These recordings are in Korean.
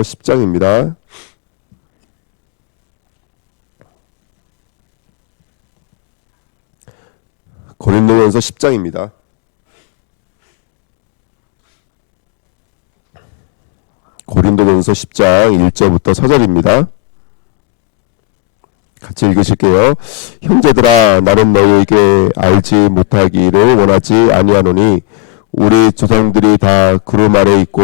10장입니다. 고린도전서 10장입니다. 고린도전서 10장 1절부터 4절입니다. 같이 읽으실게요. 형제들아, 나는 너희에게 알지 못하기를 원하지 아니하노니 우리 조상들이 다 구름 아래 있고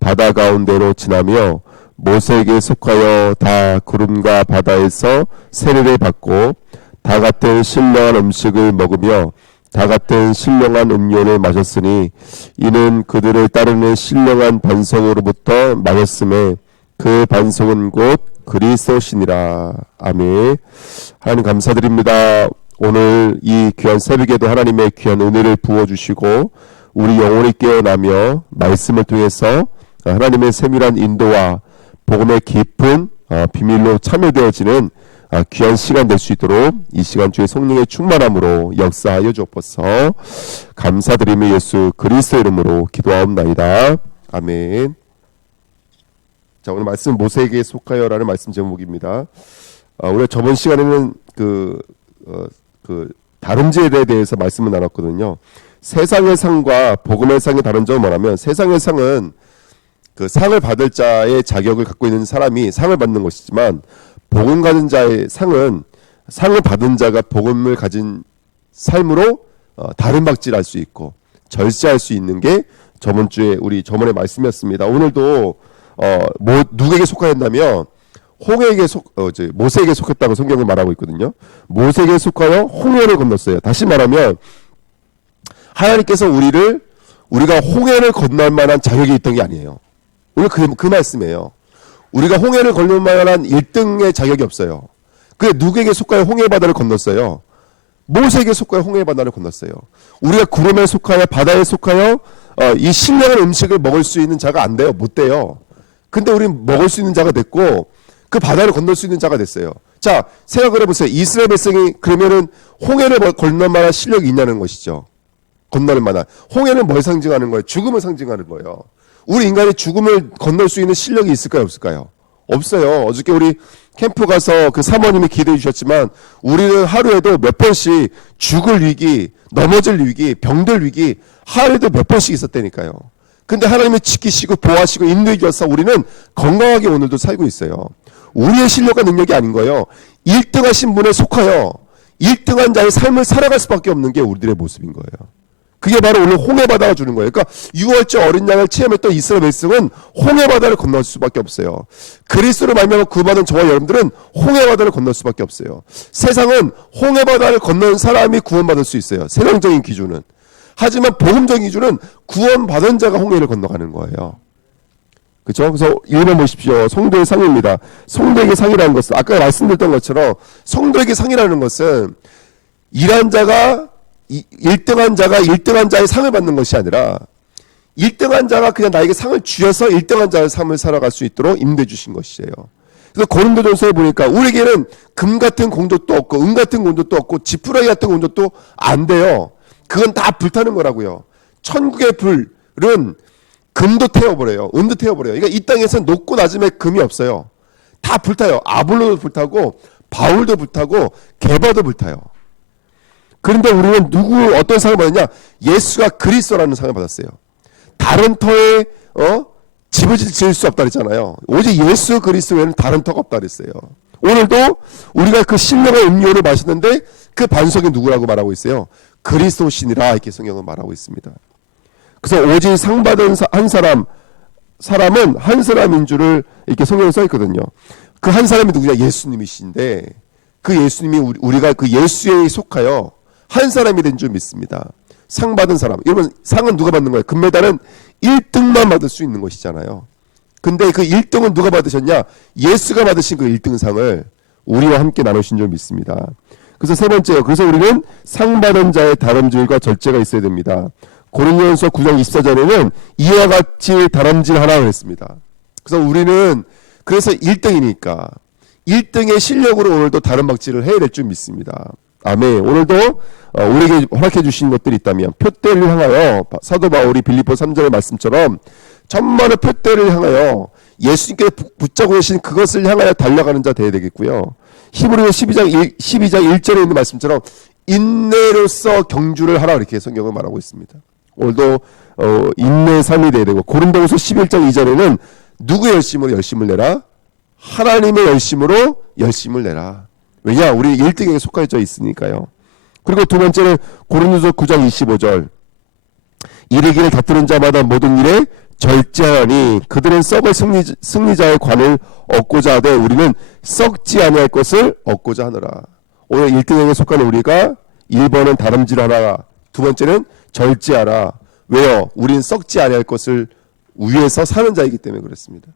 바다 가운데로 지나며 모세에게 속하여 다 구름과 바다에서 세례를 받고 다 같은 신령한 음식을 먹으며 다 같은 신령한 음료를 마셨으니 이는 그들을 따르는 신령한 반석으로부터 마셨음에 그 반석은 곧 그리스도시니라. 아멘. 하나님 감사드립니다. 오늘 이 귀한 새벽에도 하나님의 귀한 은혜를 부어주시고 우리 영혼이 깨어나며 말씀을 통해서 하나님의 세밀한 인도와 복음의 깊은 비밀로 참여되어지는 귀한 시간 될 수 있도록 이 시간 주의 성령의 충만함으로 역사하여 주옵소서. 감사드리며 예수 그리스도 이름으로 기도하옵나이다. 아멘. 자, 오늘 말씀 모세에게 속하여라는 말씀 제목입니다. 우리가 저번 시간에는 다름질에 대해서 말씀을 나눴거든요. 세상의 상과 복음의 상의 다른 점은 뭐냐면, 세상의 상은 그 상을 받을 자의 자격을 갖고 있는 사람이 상을 받는 것이지만, 복음 가진 자의 상은 상을 받은 자가 복음을 가진 삶으로 다름박질할 수 있고 절제할 수 있는 게 저번에 말씀이었습니다. 오늘도 누구에게 속하였냐면 모세에게 속했다고 성경은 말하고 있거든요. 모세에게 속하여 홍해를 건넜어요. 다시 말하면 하나님께서 우리가 홍해를 건널 만한 자격이 있던 게 아니에요. 오늘 그 말씀이에요. 우리가 홍해를 건널 만한 1등의 자격이 없어요. 그게 누구에게 속하여 홍해 바다를 건넜어요? 모세에게 속하여 홍해 바다를 건넜어요. 우리가 구름에 속하여 바다에 속하여 이 신령한 음식을 먹을 수 있는 자가 안 돼요. 못 돼요. 근데 우리는 먹을 수 있는 자가 됐고 그 바다를 건널 수 있는 자가 됐어요. 자, 생각을 해보세요. 이스라엘 백성이 그러면은 홍해를 건널 만한 실력이 있냐는 것이죠. 건널 만한. 홍해는 뭘 상징하는 거예요? 죽음을 상징하는 거예요. 우리 인간이 죽음을 건널 수 있는 실력이 있을까요? 없을까요? 없어요. 어저께 우리 캠프 가서 그 사모님이 기도해 주셨지만 우리는 하루에도 몇 번씩 죽을 위기, 넘어질 위기, 병들 위기 하루에도 몇 번씩 있었다니까요. 근데 하나님이 지키시고 보호하시고 인도해 주셔서 우리는 건강하게 오늘도 살고 있어요. 우리의 실력과 능력이 아닌 거예요. 1등하신 분에 속하여 1등한 자의 삶을 살아갈 수밖에 없는 게 우리들의 모습인 거예요. 그게 바로 오늘 홍해 바다가 주는 거예요. 그러니까 6월절 어린 양을 체험했던 이스라엘 백성은 홍해 바다를 건널 수밖에 없어요. 그리스도로 말미암아 구원받은 저와 여러분들은 홍해 바다를 건널 수밖에 없어요. 세상은 홍해 바다를 건넌 사람이 구원받을 수 있어요. 세상적인 기준은. 하지만 복음적인 기준은 구원받은 자가 홍해를 건너가는 거예요. 그렇죠? 그래서 읽어 보십시오. 성도의 상입니다. 성도에게 상이라는 것은 아까 말씀드렸던 것처럼 성도에게 상이라는 것은 일한 자가 1등한 자가 1등한 자의 상을 받는 것이 아니라 1등한 자가 그냥 나에게 상을 주셔서 1등한 자의 삶을 살아갈 수 있도록 임대 주신 것이에요. 그래서 고린도전서에 보니까 우리에게는 금 같은 공적도 없고 은 같은 공적도 없고 지푸라기 같은 공적도 안 돼요. 그건 다 불타는 거라고요. 천국의 불은 금도 태워버려요. 은도 태워버려요. 그러니까 이 땅에서는 높고 낮음에 금이 없어요. 다 불타요. 아볼로도 불타고 바울도 불타고 게바도 불타요. 그런데 우리는 어떤 상을 받았냐? 예수가 그리스도라는 상을 받았어요. 다른 터에 집을 지을 수 없다 그랬잖아요. 오직 예수 그리스도 외에는 다른 터가 없다 그랬어요. 오늘도 우리가 그 신령한 음료를 마시는데 그 반석이 누구라고 말하고 있어요? 그리스도시니라 이렇게 성경은 말하고 있습니다. 그래서 오직 상 받은 사람은 한 사람인 줄을 이렇게 성경에 써 있거든요. 그 한 사람이 누구냐? 예수님이신데 그 예수님이 우리가 그 예수에 속하여 한 사람이 된 줄 믿습니다. 상 받은 사람. 여러분 상은 누가 받는 거예요? 금메달은 1등만 받을 수 있는 것이잖아요. 근데 그 1등은 누가 받으셨냐? 예수가 받으신 그 1등 상을 우리와 함께 나누신 줄 믿습니다. 그래서 세 번째요. 그래서 우리는 상 받은 자의 다름질과 절제가 있어야 됩니다. 고린도전서 9장 24절에는 이와 같이 다름질하라 그랬습니다. 그래서 우리는 그래서 1등이니까 1등의 실력으로 오늘도 다름박질을 해야 될 줄 믿습니다. 아멘. 오늘도 우리에게 허락해 주신 것들이 있다면 표대를 향하여 사도 바울이 빌립보 3절의 말씀처럼 천만의 표대를 향하여 예수님께 붙잡고 계신 그것을 향하여 달려가는 자 되어야 되겠고요. 히브리서 12장 1절에 있는 말씀처럼 인내로서 경주를 하라 이렇게 성경을 말하고 있습니다. 오늘도 인내의 삶이 되어야 되고 고린도후서 11장 2절에는 누구의 열심으로 열심을 내라? 하나님의 열심으로 열심을 내라. 왜냐? 우리 1등에게 속하여 있으니까요. 그리고 두 번째는 고린도서 9장 25절 이르기를 다투는 자마다 모든 일에 절제하니 그들은 썩을 승리자의 관을 얻고자 하되 우리는 썩지 아니할 것을 얻고자 하노라. 오늘 1등에게 속한 우리가 1번은 다름질하라. 두 번째는 절제하라. 왜요? 우리는 썩지 아니할 것을 위해서 사는 자이기 때문에 그렇습니다.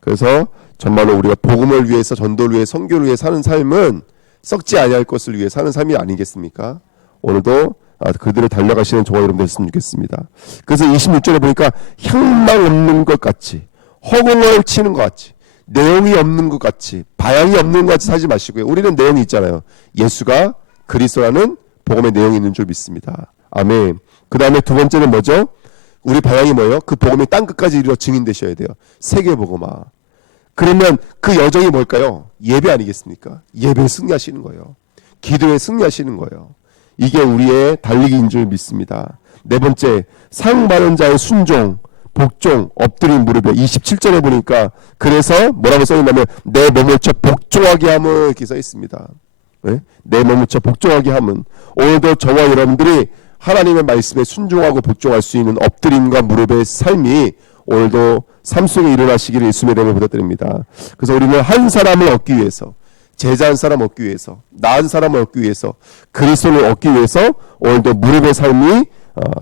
그래서 정말로 우리가 복음을 위해서 전도를 위해 선교를 위해 사는 삶은 썩지 아니할 것을 위해 사는 삶이 아니겠습니까? 오늘도 그들을 달려가시는 저와 여러분 됐으면 좋겠습니다. 그래서 26절에 보니까 향망 없는 것 같이 허공을 치는 것 같이 내용이 없는 것 같이 바양이 없는 것 같이 살지 마시고요. 우리는 내용이 있잖아요. 예수가 그리스도라는 복음의 내용이 있는 줄 믿습니다. 아멘. 그 다음에 두 번째는 뭐죠? 우리 바양이 뭐예요? 그 복음이 땅끝까지 이르러 증인되셔야 돼요. 세계복음화. 그러면 그 여정이 뭘까요? 예배 아니겠습니까? 예배에 승리하시는 거예요. 기도에 승리하시는 거예요. 이게 우리의 달리기인 줄 믿습니다. 네 번째, 상받은 자의 순종, 복종, 엎드린 무릎에 27절에 보니까 그래서 뭐라고 써있냐면 내 몸을 쳐 복종하게 함은 이렇게 써있습니다. 네? 내 몸을 쳐 복종하게 함은 오늘도 저와 여러분들이 하나님의 말씀에 순종하고 복종할 수 있는 엎드림과 무릎의 삶이 오늘도 삶 속에 일어나시기를 예수님의 이름으로 부탁드립니다. 그래서 우리는 한 사람을 얻기 위해서 제자 한 사람 얻기 위해서 나은 사람을 얻기 위해서 그리스도를 얻기 위해서 오늘도 무릎의 삶이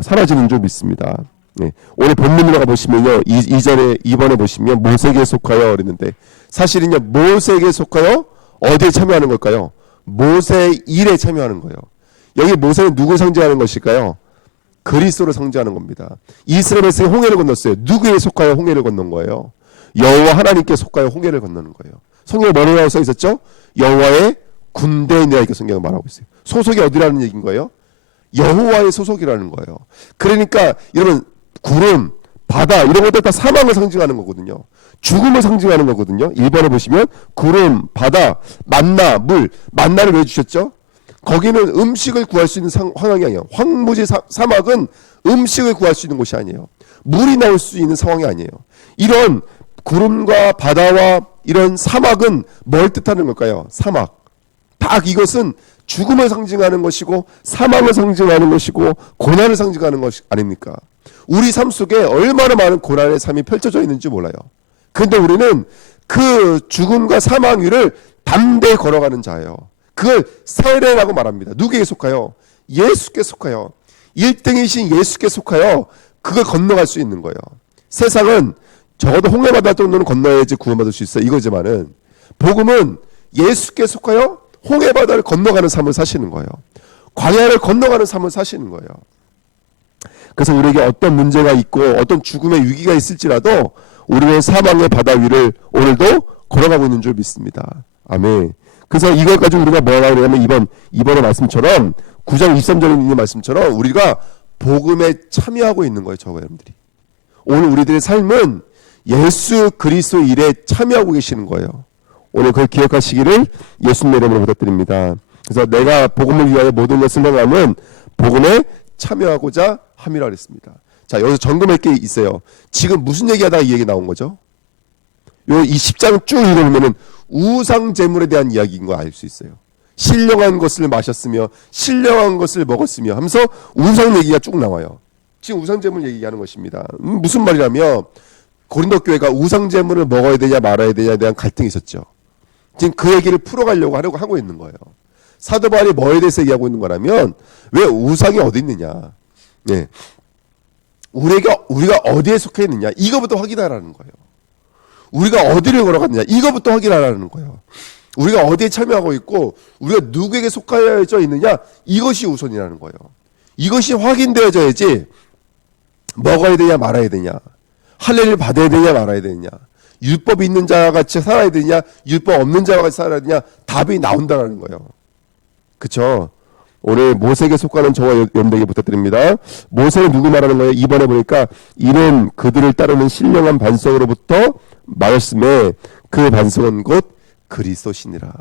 사라지는 줄 믿습니다. 네. 오늘 본문으로 가보시면요 2번에 보시면 모세에게 속하여 그랬는데 사실은요 모세에게 속하여 어디에 참여하는 걸까요? 모세의 일에 참여하는 거예요. 여기 모세는 누구를 상징하는 것일까요? 그리스도를 상징하는 겁니다. 이스라엘 백성이 홍해를 건넜어요. 누구에 속하여 홍해를 건넌 거예요? 여호와 하나님께 속하여 홍해를 건너는 거예요. 성경에 뭐라고 써 있었죠? 여호와의 군대에 내가 이렇게 성경을 말하고 있어요. 소속이 어디라는 얘기인 거예요? 여호와의 소속이라는 거예요. 그러니까 여러분 구름, 바다 이런 것들 다 사망을 상징하는 거거든요. 죽음을 상징하는 거거든요. 1번에 보시면 구름, 바다, 만나, 물. 만나를 왜 주셨죠? 거기는 음식을 구할 수 있는 상황이 아니에요. 황무지 사막은 음식을 구할 수 있는 곳이 아니에요. 물이 나올 수 있는 상황이 아니에요. 이런 구름과 바다와 이런 사막은 뭘 뜻하는 걸까요? 사막. 딱 이것은 죽음을 상징하는 것이고 사망을 상징하는 것이고 고난을 상징하는 것 아닙니까? 우리 삶 속에 얼마나 많은 고난의 삶이 펼쳐져 있는지 몰라요. 그런데 우리는 그 죽음과 사망 위를 담대히 걸어가는 자예요. 그걸 세례라고 말합니다. 누구에게 속하여? 예수께 속하여. 1등이신 예수께 속하여 그걸 건너갈 수 있는 거예요. 세상은 적어도 홍해바다 정도는 건너야지 구원받을 수 있어요. 이거지만은 복음은 예수께 속하여 홍해바다를 건너가는 삶을 사시는 거예요. 광야를 건너가는 삶을 사시는 거예요. 그래서 우리에게 어떤 문제가 있고 어떤 죽음의 위기가 있을지라도 우리는 사망의 바다 위를 오늘도 걸어가고 있는 줄 믿습니다. 아멘. 그래서 이걸 가지고 우리가 뭐라고 그러냐면 이번의 말씀처럼 9장 23절에 있는 말씀처럼 우리가 복음에 참여하고 있는 거예요. 저와 여러분들이. 오늘 우리들의 삶은 예수 그리스도 일에 참여하고 계시는 거예요. 오늘 그걸 기억하시기를 예수님의 이름으로 부탁드립니다. 그래서 내가 복음을 위하여 모든 것을 행하면 복음에 참여하고자 함이라 그랬습니다. 자, 여기서 점검할 게 있어요. 지금 무슨 얘기하다가 이 얘기 나온 거죠? 이 10장 쭉 읽어보면은 우상 제물에 대한 이야기인 거 알 수 있어요. 신령한 것을 마셨으며 신령한 것을 먹었으며 하면서 우상 얘기가 쭉 나와요. 지금 우상 제물 얘기하는 것입니다. 무슨 말이냐면 고린도 교회가 우상 제물을 먹어야 되냐 말아야 되냐에 대한 갈등이 있었죠. 지금 그 얘기를 풀어가려고 하고 있는 거예요. 사도 바울이 뭐에 대해서 얘기하고 있는 거라면 왜 우상이 어디 있느냐, 네. 우리가 어디에 속해 있느냐 이거부터 확인하라는 거예요. 우리가 어디를 걸어갔느냐 이거부터 확인하라는 거예요. 우리가 어디에 참여하고 있고 우리가 누구에게 속하여져 있느냐 이것이 우선이라는 거예요. 이것이 확인되어져야지 먹어야 되냐 말아야 되냐, 할례를 받아야 되냐 말아야 되냐, 율법 있는 자와 같이 살아야 되냐 율법 없는 자와 같이 살아야 되냐 답이 나온다는 거예요. 그렇죠? 오늘 모세에게 속하는 저와 여러분들에게 부탁드립니다. 모세는 누구 말하는 거예요? 이번에 보니까 이는 그들을 따르는 신령한 반석으로부터 말씀에 그 반석은 곧 그리스도시니라.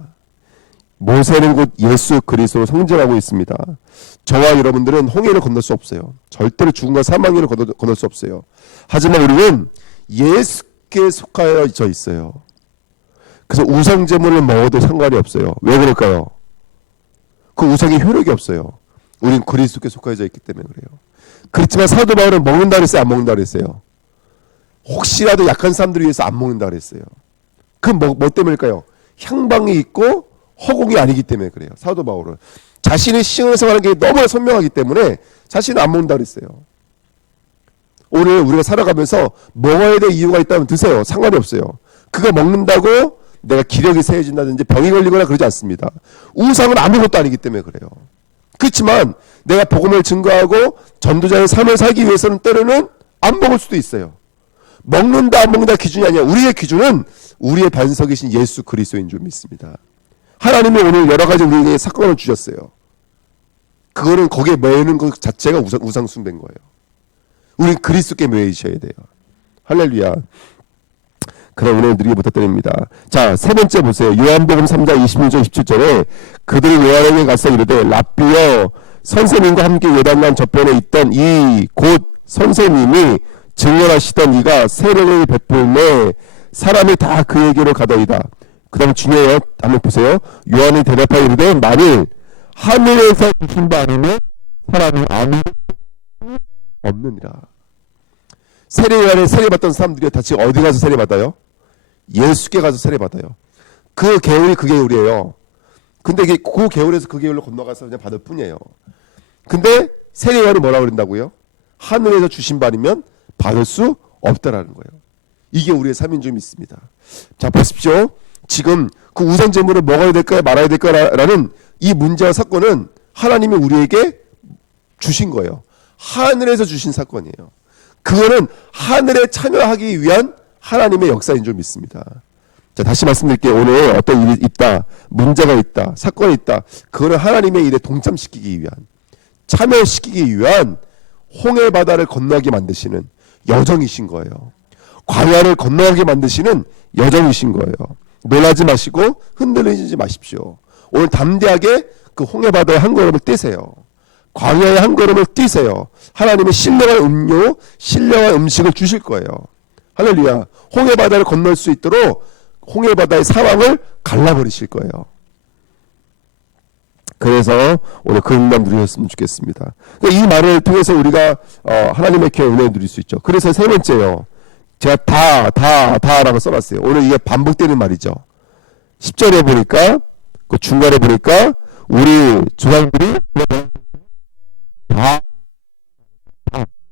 모세는 곧 예수 그리스도로 성전하고 있습니다. 저와 여러분들은 홍해를 건널 수 없어요. 절대로 죽음과 사망을 건널 수 없어요. 하지만 우리는 예수께 속하여 있어요. 그래서 우상제물을 먹어도 상관이 없어요. 왜 그럴까요? 그 우상이 효력이 없어요. 우린 그리스도께 속하여 있기 때문에 그래요. 그렇지만 사도 바울은 먹는다 그랬어요? 안 먹는다 그랬어요? 혹시라도 약한 사람들을 위해서 안 먹는다 그랬어요. 그 뭐 때문일까요? 향방이 있고 허공이 아니기 때문에 그래요. 사도 바울은 자신의 신앙을 생활하는 게 너무나 선명하기 때문에 자신은 안 먹는다 그랬어요. 오늘 우리가 살아가면서 먹어야 될 이유가 있다면 드세요. 상관이 없어요. 그거 먹는다고 내가 기력이 세해진다든지 병이 걸리거나 그러지 않습니다. 우상은 아무것도 아니기 때문에 그래요. 그렇지만 내가 복음을 증거하고 전도자의 삶을 살기 위해서는 때로는 안 먹을 수도 있어요. 먹는다 안 먹는다 기준이 아니야. 우리의 기준은 우리의 반석이신 예수 그리스도인 줄 믿습니다. 하나님이 오늘 여러 가지 우리에게 사건을 주셨어요. 그거는 거기에 매이는 것 자체가 우상 숭배인 거예요. 우린 그리스도께 매이셔야 돼요. 할렐루야. 그럼 은혜 드리기 부탁드립니다. 자, 세 번째 보세요. 요한복음 3장 26절 27절에 그들이 요한에게 가서 이르되 랍비여 선생님과 함께 요단강 저편에 있던 이 곧 선생님이 증언하시던 이가 세례를 베풀매 사람이 다 그에게로 가더이다. 그 다음에 중요해요. 한번 보세요. 요한이 대답하여 이르되 만일 하늘에서 주신 바 아니면 사람이 아무 없느니라. 세례요한에 세례받던 사람들이 다 지금 어디 가서 세례받아요? 예수께 가서 세례받아요. 그 계율이 그 계율이에요. 근데 이게 그 계율에서 그 계율로 건너가서 그냥 받을 뿐이에요. 근데 세례요한이 뭐라고 그런다고요? 하늘에서 주신 바 아니면 받을 수 없다라는 거예요. 이게 우리의 삶인 줄 믿습니다. 자, 보십시오. 지금 그 우상 제물을 먹어야 될까요? 말아야 될까라는 이 문제와 사건은 하나님이 우리에게 주신 거예요. 하늘에서 주신 사건이에요. 그거는 하늘에 참여하기 위한 하나님의 역사인 줄 믿습니다. 자, 다시 말씀드릴게요. 오늘 어떤 일이 있다, 문제가 있다, 사건이 있다. 그거는 하나님의 일에 동참시키기 위한, 참여시키기 위한 홍해 바다를 건너게 만드시는 여정이신 거예요. 광야를 건너게 만드시는 여정이신 거예요. 놀라지 마시고 흔들리지 마십시오. 오늘 담대하게 그 홍해 바다의 한 걸음을 떼세요. 광야의 한 걸음을 뛰세요. 하나님의 신령한 음료, 신령한 음식을 주실 거예요. 할렐루야. 홍해 바다를 건널 수 있도록 홍해 바다의 사방을 갈라버리실 거예요. 그래서 오늘 그 응답 누리셨으면 좋겠습니다. 이 말을 통해서 우리가 하나님의 기회 은혜 누릴 수 있죠. 그래서 세 번째요. 제가 다라고 써놨어요. 오늘 이게 반복되는 말이죠. 10절에 보니까 그 중간에 보니까 우리 조상들이 다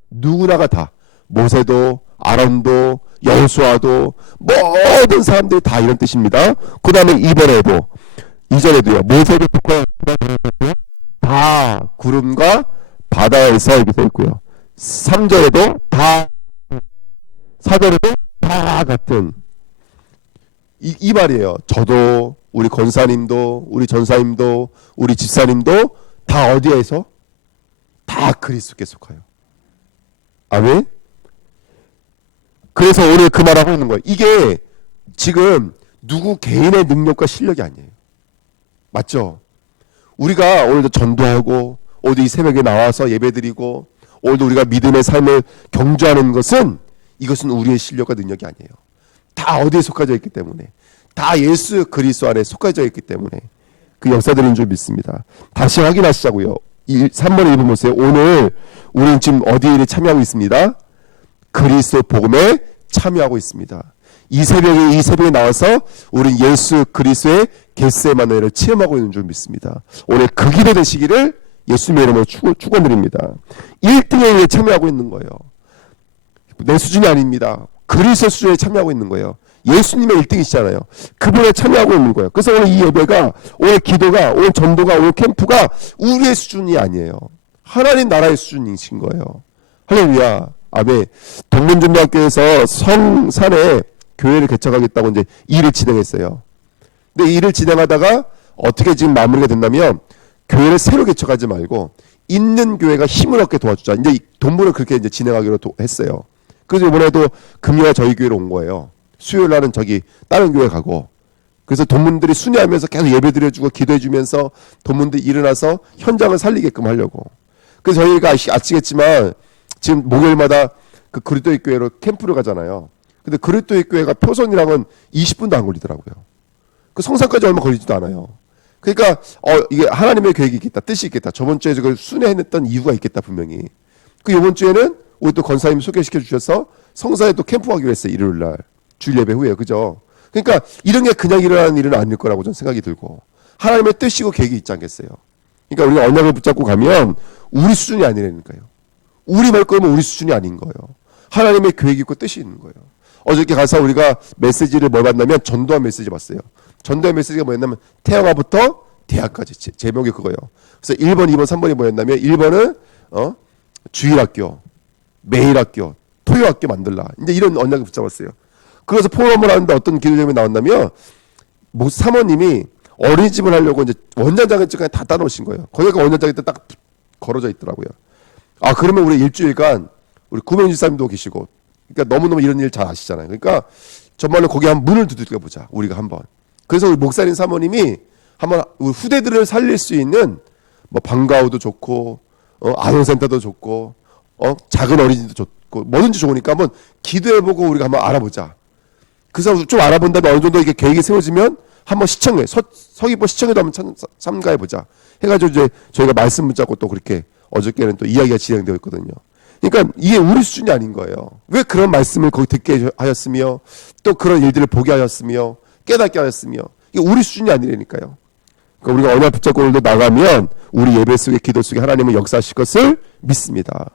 누구나가 다 모세도 아론도 여호수아도 모든 사람들이 다 이런 뜻입니다. 그 다음에 이번에도 2절에도요. 모세도 다 구름과 바다에서 이렇게 써 있고요. 3절에도 다 4절에도 다 같은 이 말이에요. 저도 우리 권사님도 우리 전사님도 우리 집사님도 다 어디에서? 다 그리스도께 속하여. 아멘. 그래서 오늘 그 말하고 있는 거예요. 이게 지금 누구 개인의 능력과 실력이 아니에요. 맞죠? 우리가 오늘도 전도하고 오늘도 이 새벽에 나와서 예배드리고 오늘도 우리가 믿음의 삶을 경주하는 것은 이것은 우리의 실력과 능력이 아니에요. 다 어디에 속하져 있기 때문에 다 예수 그리스도 안에 속하져 있기 때문에 그 역사들인 줄 믿습니다. 다시 확인하시자고요. 3번의 1번 보세요. 오늘 우리는 지금 어디에 참여하고 있습니다? 그리스도 복음에 참여하고 있습니다. 이 새벽에 나와서 우리는 예수 그리스도의 겟세마네를 체험하고 있는 줄 믿습니다. 오늘 그 기도 되시기를 예수님의 이름으로 축원드립니다. 1등에 의해 참여하고 있는 거예요. 내 수준이 아닙니다. 그리스도 수준에 참여하고 있는 거예요. 예수님의 1등이시잖아요. 그분에 참여하고 있는 거예요. 그래서 오늘 이 예배가, 오늘 기도가, 오늘 전도가, 오늘 캠프가 우리의 수준이 아니에요. 하나님 나라의 수준이신 거예요. 할렐루야. 아멘. 동문중학교에서 성산에 교회를 개척하겠다고 이제 일을 진행했어요. 근데 이 일을 진행하다가 어떻게 지금 마무리가 됐냐면 교회를 새로 개척하지 말고 있는 교회가 힘을 얻게 도와주자. 이제 동부를 그렇게 이제 진행하기로 했어요. 그래서 이번에도 금요일 저희 교회로 온 거예요. 수요일 날은 저기 다른 교회 가고. 그래서 동문들이 순회하면서 계속 예배드려주고 기도해주면서 동문들이 일어나서 현장을 살리게끔 하려고. 그래서 저희가 아시겠지만 지금 목요일마다 그 그리스도의 교회로 캠프를 가잖아요. 근데 그리스도의 교회가 표선이랑은 20분도 안 걸리더라고요. 그 성산까지 얼마 걸리지도 않아요. 그러니까 이게 하나님의 계획이 있겠다, 뜻이 있겠다. 저번 주에 저걸 순회했던 이유가 있겠다 분명히. 그 이번 주에는 우리 또 권사님 소개시켜 주셔서 성사에 또 캠프 가기로 했어요. 일요일 날 주일 예배 후에. 그죠? 그러니까 이런 게 그냥 일어나는 일은 아닐 거라고 저는 생각이 들고, 하나님의 뜻이고 계획이 있지 않겠어요. 그러니까 우리가 언약을 붙잡고 가면 우리 수준이 아니라니까요. 우리 말 거면 우리 수준이 아닌 거예요. 하나님의 계획이 있고 뜻이 있는 거예요. 어저께 가서 우리가 메시지를 뭘 받냐면 전도한 메시지 봤어요. 전도의 메시지가 뭐였냐면 태영아부터 대학까지 제목이 그거예요. 그래서 1번, 2번, 3번이 뭐였냐면 1번은 주일학교, 매일학교, 토요학교 만들라. 이제 이런 언약을 붙잡았어요. 그래서 포럼을 하는데 어떤 기도점이 나왔냐면 사모님이 어린이집을 하려고 이제 원장 자격증까지 다 따놓으신 거예요. 거기가 원장 자격증 딱 걸어져 있더라고요. 아, 그러면 우리 일주일간 우리 구명지 사님도 계시고, 그러니까 너무너무 이런 일 잘 아시잖아요. 그러니까 정말로 거기 한 문을 두들겨 보자, 우리가 한번. 그래서 우리 목사님 사모님이 한번 우리 후대들을 살릴 수 있는 뭐 방과후도 좋고, 아동센터도 좋고, 작은 어린이도 좋고, 뭐든지 좋으니까 한번 기도해보고 우리가 한번 알아보자. 그래서 좀 알아본 다음에 어느 정도 이게 계획이 세워지면 한번 시청회, 서귀포 시청회도 한번 참가해보자. 해가지고 이제 저희가 말씀 붙잡고 또 그렇게 어저께는 또 이야기가 진행되어 있거든요. 그러니까 이게 우리 수준이 아닌 거예요. 왜 그런 말씀을 거기 듣게 하였으며 또 그런 일들을 보게 하였으며 깨닫게 하였으며, 이게 우리 수준이 아니라니까요. 그러니까 우리가 언약 붙잡고 오늘도 나가면 우리 예배 속에 기도 속에 하나님은 역사하실 것을 믿습니다.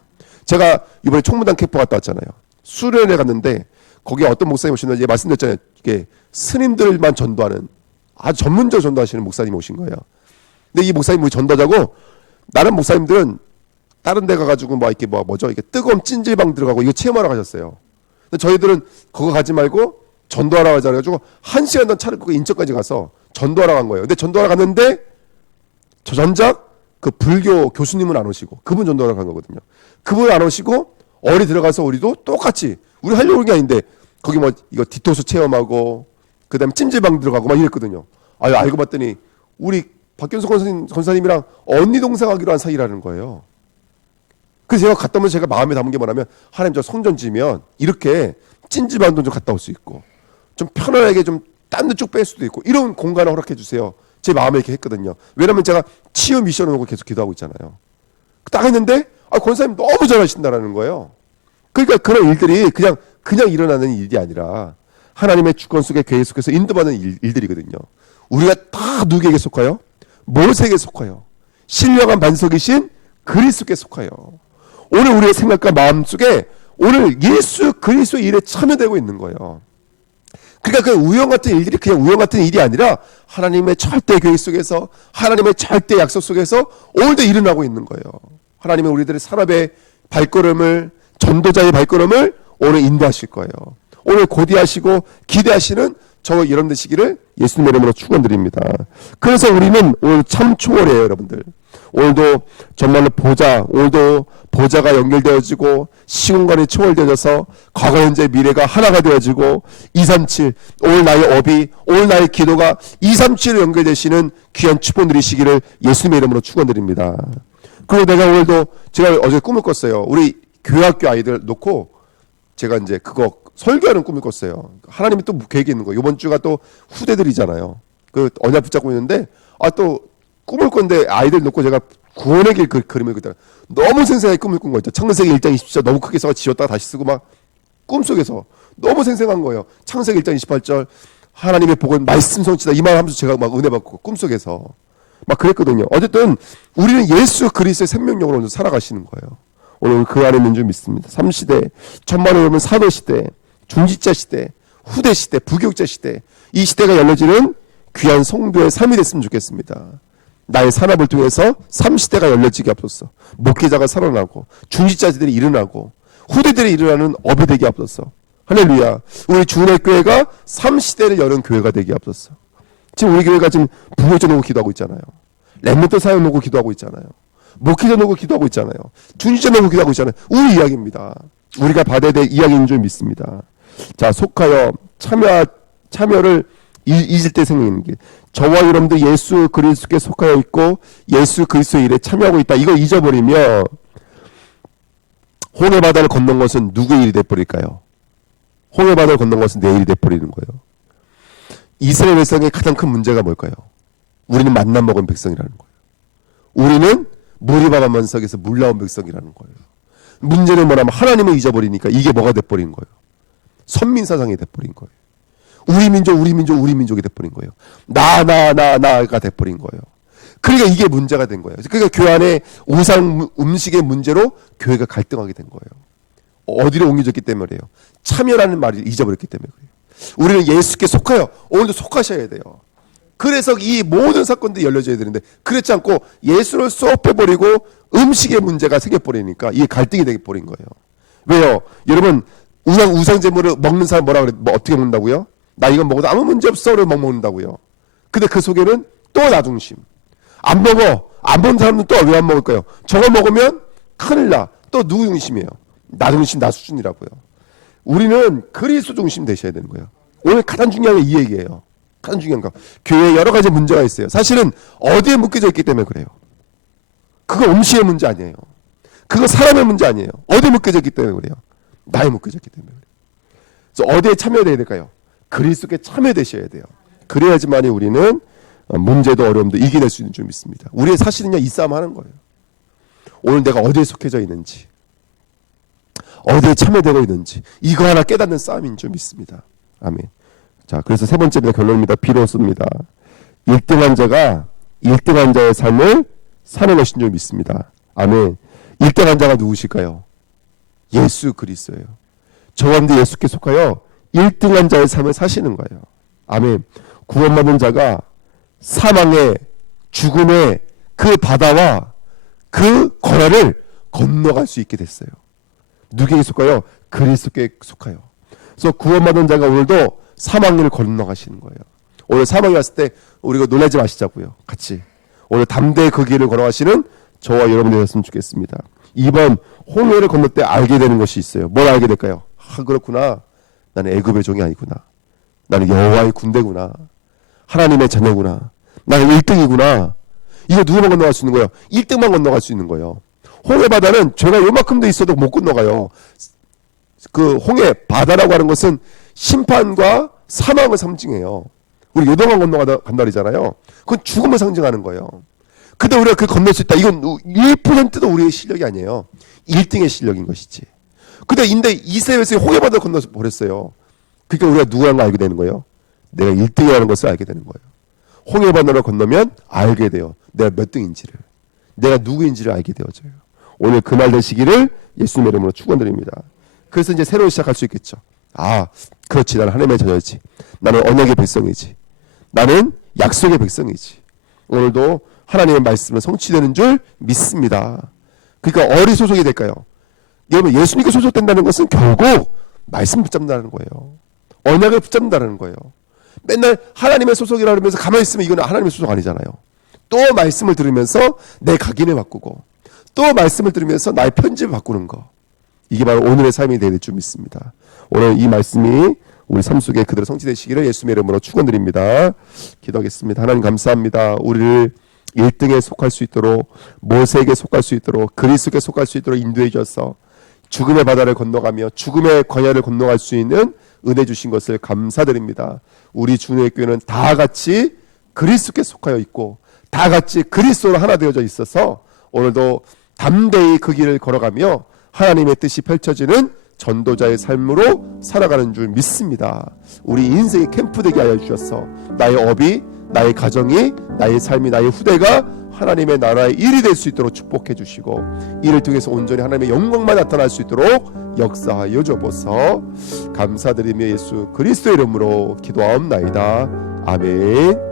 제가 이번에 총무단 캠프 갔다 왔잖아요. 수련회 갔는데 거기에 어떤 목사님 오시는지 말씀드렸잖아요. 이게 스님들만 전도하는 아주 전문적으로 전도하시는 목사님이 오신 거예요. 근데 이 목사님이 전도하자고 다른 목사님들은 다른 데 가가지고 막 이렇게 뭐죠? 이게 뜨거운 찜질방 들어가고 이거 체험하러 가셨어요. 근데 저희들은 그거 가지 말고 전도하러 가자 그래가지고 1시간 전 차를 끄고 인천까지 가서 전도하러 간 거예요. 근데 전도하러 갔는데 저 전작 그 불교 교수님은 안 오시고 그분 전도하러 간 거거든요. 그분 안 오시고 어리 들어가서 우리도 똑같이 우리 하려고 한 게 아닌데 거기 뭐 이거 디토스 체험하고 그다음에 찜질방 들어가고 막 이랬거든요. 아유, 알고 봤더니 우리 박경석 권사님이랑 언니 동생 하기로 한 사이라는 거예요. 그래서 제가 갔다 오면 제가 마음에 담은 게 뭐냐면 하나님 저 손 좀 쥐면 이렇게 찜질방도 좀 갔다 올 수 있고 좀 편안하게 좀 딴 데 쭉 뺄 수도 있고 이런 공간을 허락해 주세요. 제 마음에 이렇게 했거든요. 왜냐면 제가 치유 미션을 놓고 계속 기도하고 있잖아요. 딱 했는데 권사님 너무 잘하신다라는 거예요. 그러니까 그런 일들이 그냥 일어나는 일이 아니라 하나님의 주권 속에 계획 속에서 인도받는 일들이거든요. 우리가 다 누구에게 속하여? 모세에게 속하여. 신령한 반석이신 그리스도께 속하여. 오늘 우리의 생각과 마음 속에 오늘 예수 그리스도의 일에 참여되고 있는 거예요. 그러니까 그 우연 같은 일들이 그냥 우연 같은 일이 아니라 하나님의 절대 계획 속에서 하나님의 절대 약속 속에서 오늘도 일어나고 있는 거예요. 하나님은 우리들의 산업의 발걸음을 전도자의 발걸음을 오늘 인도하실 거예요. 오늘 고대하시고 기대하시는 저 여러분 되시기를 예수님의 이름으로 축원드립니다. 그래서 우리는 오늘 참 초월해요, 여러분들. 오늘도 정말로 오늘도 보좌가 연결되어지고 시공간이 초월되어져서 과거, 현재, 미래가 하나가 되어지고 237 오늘 나의 업이 오늘 나의 기도가 237로 연결되시는 귀한 축복 누리시기를 예수님의 이름으로 축원드립니다. 그리고 내가 오늘도 제가 어제 꿈을 꿨어요. 우리 교회학교 아이들 놓고 제가 이제 그거 설교하는 꿈을 꿨어요. 하나님이 또 계획이 있는 거예요. 이번 주가 또 후대들이잖아요. 그 언약 붙잡고 있는데 또 꿈을 꿨는데 아이들 놓고 제가 구원의 길 그림을 그리다 너무 생생하게 꿈을 꾼 거 있죠. 창세기 1장 27절 너무 크게 써서 지웠다가 다시 쓰고 막 꿈속에서 너무 생생한 거예요. 창세기 1장 28절 하나님의 복은 말씀 성취다 이 말 하면서 제가 막 은혜 받고 꿈속에서 막 그랬거든요. 어쨌든 우리는 예수 그리스도의 생명력으로 살아가시는 거예요. 오늘 그 안에 있는 줄 믿습니다. 3시대, 천만을 넘은 사도시대, 중지자 시대, 후대 시대, 부교육자 시대, 이 시대가 열려지는 귀한 성도의 삶이 됐으면 좋겠습니다. 나의 산업을 통해서 3시대가 열려지게 앞서서 목회자가 살아나고 중지자들이 일어나고 후대들이 일어나는 업이 되게 앞서서 할렐루야. 우리 주은혜 교회가 3시대를 여는 교회가 되게 앞서서 지금 우리 교회가 지금 부흥회전 오고 기도하고 있잖아요. 렘넌트 사역 놓고 기도하고 있잖아요. 목회자 놓고 기도하고 있잖아요. 중직자 놓고 기도하고 있잖아요. 우리 이야기입니다. 우리가 받아야 될 이야기인 줄 믿습니다. 자, 속하여 참여를 잊을 때 생기는 게, 저와 여러분도 예수 그리스도께 속하여 있고 예수 그리스도의 일에 참여하고 있다. 이거 잊어버리면 홍해 바다를 건넌 것은 누구의 일이 돼버릴까요? 홍해 바다를 건넌 것은 내 일이 돼버리는 거예요. 이스라엘 백성의 가장 큰 문제가 뭘까요? 우리는 만나 먹은 백성이라는 거예요. 우리는 무리바바 만석에서 물 나온 백성이라는 거예요. 문제는 뭐냐면 하나님을 잊어버리니까 이게 뭐가 돼버린 거예요? 선민사상이 돼버린 거예요. 우리 민족이 돼버린 거예요. 나가 돼버린 거예요. 그러니까 이게 문제가 된 거예요. 그러니까 교회 안에 우상 음식의 문제로 교회가 갈등하게 된 거예요. 어디로 옮겨졌기 때문에요. 참여라는 말을 잊어버렸기 때문에 그래요. 우리는 예수께 속하여, 오늘도 속하셔야 돼요. 그래서 이 모든 사건들이 열려져야 되는데 그렇지 않고 예수를 쏙 빼버리고 음식의 문제가 생겨버리니까 이게 갈등이 되어버린 거예요. 왜요? 여러분, 우상 제물을 먹는 사람 뭐라 그래? 뭐 어떻게 먹는다고요? 나 이건 먹어도 아무 문제 없어. 를 먹는다고요. 근데 그 속에는 또 나중심. 안 먹어. 안 본 사람은 또 왜 안 먹을까요? 저거 먹으면 큰일 나. 또 누구 중심이에요? 나 중심, 나 수준이라고요. 우리는 그리스도 중심 되셔야 되는 거예요. 오늘 가장 중요한 게 이 얘기예요. 가장 중요한 거. 교회에 여러 가지 문제가 있어요. 사실은 어디에 묶여져 있기 때문에 그래요. 그거 음식의 문제 아니에요. 그거 사람의 문제 아니에요. 어디에 묶여져 있기 때문에 그래요. 나에 묶여졌기 때문에 그래요. 그래서 어디에 참여해야 될까요? 그리스도께 참여되셔야 돼요. 그래야지만이 우리는 문제도 어려움도 이겨낼 수 있는 줄 믿습니다. 우리의 사실은요, 이 싸움 하는 거예요. 오늘 내가 어디에 속해져 있는지, 어디에 참여되고 있는지, 이거 하나 깨닫는 싸움인 줄 믿습니다. 아멘. 자, 그래서 세 번째입니다. 결론입니다. 비로소입니다. 1등한 자가 1등한 자의 삶을 사는 것인 줄 믿습니다. 아멘. 1등한 자가 누구실까요? 예수 그리스도예요. 저가운데 예수께 속하여 1등한 자의 삶을 사시는 거예요. 아멘. 구원받은 자가 사망의 죽음의 그 바다와 그 고난을 건너갈 수 있게 됐어요. 누구에게 속하여? 그리스도께 속하여. 그래서 구원받은 자가 오늘도 사망을 건너가시는 거예요. 오늘 사망이 왔을 때 우리가 놀라지 마시자고요. 같이 오늘 담대히 그 길을 걸어가시는 저와 여러분이 되었으면 좋겠습니다. 이번 홍해를 건널 때 알게 되는 것이 있어요. 뭘 알게 될까요? 그렇구나. 나는 애굽의 종이 아니구나. 나는 여호와의 군대구나. 하나님의 자녀구나. 나는 1등이구나. 이거 누구만 건너갈 수 있는 거예요? 1등만 건너갈 수 있는 거예요. 홍해 바다는 죄가 요만큼도 있어도 못 건너가요. 그 홍해 바다라고 하는 것은 심판과 사망을 상징해요. 우리 요단강 건너간다 그러잖아요. 그건 죽음을 상징하는 거예요. 근데 우리가 그 건널 수 있다. 이건 1%도 우리의 실력이 아니에요. 1등의 실력인 것이지. 근데 이스라엘에서 홍해 바다를 건너서 버렸어요. 그러니까 우리가 누구라는 걸 알게 되는 거예요. 내가 1등이라는 것을 알게 되는 거예요. 홍해 바다를 건너면 알게 돼요. 내가 몇 등인지를. 내가 누구인지를 알게 되어져요. 오늘 그 말 되시기를 예수님의 이름으로 축원드립니다. 그래서 이제 새로 시작할 수 있겠죠. 아, 그렇지. 나는 하나님의 자녀이지. 나는 언약의 백성이지. 나는 약속의 백성이지. 오늘도 하나님의 말씀은 성취되는 줄 믿습니다. 그러니까 어디 소속이 될까요? 여러분, 예수님께 소속된다는 것은 결국 말씀 붙잡는다는 거예요. 언약을 붙잡는다는 거예요. 맨날 하나님의 소속이라 그러면서 가만히 있으면 이건 하나님의 소속 아니잖아요. 또 말씀을 들으면서 내 각인을 바꾸고 또 말씀을 들으면서 나의 편집을 바꾸는 거. 이게 바로 오늘의 삶이 될 줄 믿습니다. 오늘 이 말씀이 우리 삶 속에 그대로 성취되시기를 예수님의 이름으로 축원드립니다. 기도하겠습니다. 하나님 감사합니다. 우리를 1등에 속할 수 있도록, 모세에게 속할 수 있도록, 그리스도께 속할 수 있도록 인도해 주셔서 죽음의 바다를 건너가며 죽음의 광야를 건너갈 수 있는 은혜 주신 것을 감사드립니다. 우리 주님의 교회는 다 같이 그리스도께 속하여 있고 다 같이 그리스도로 하나 되어져 있어서 오늘도 담대히 그 길을 걸어가며 하나님의 뜻이 펼쳐지는 전도자의 삶으로 살아가는 줄 믿습니다. 우리 인생이 캠프 되게 하여 주셔서 나의 업이, 나의 가정이, 나의 삶이, 나의 후대가 하나님의 나라의 일이 될 수 있도록 축복해 주시고 이를 통해서 온전히 하나님의 영광만 나타날 수 있도록 역사하여 주옵소서. 감사드리며 예수 그리스도의 이름으로 기도하옵나이다. 아멘.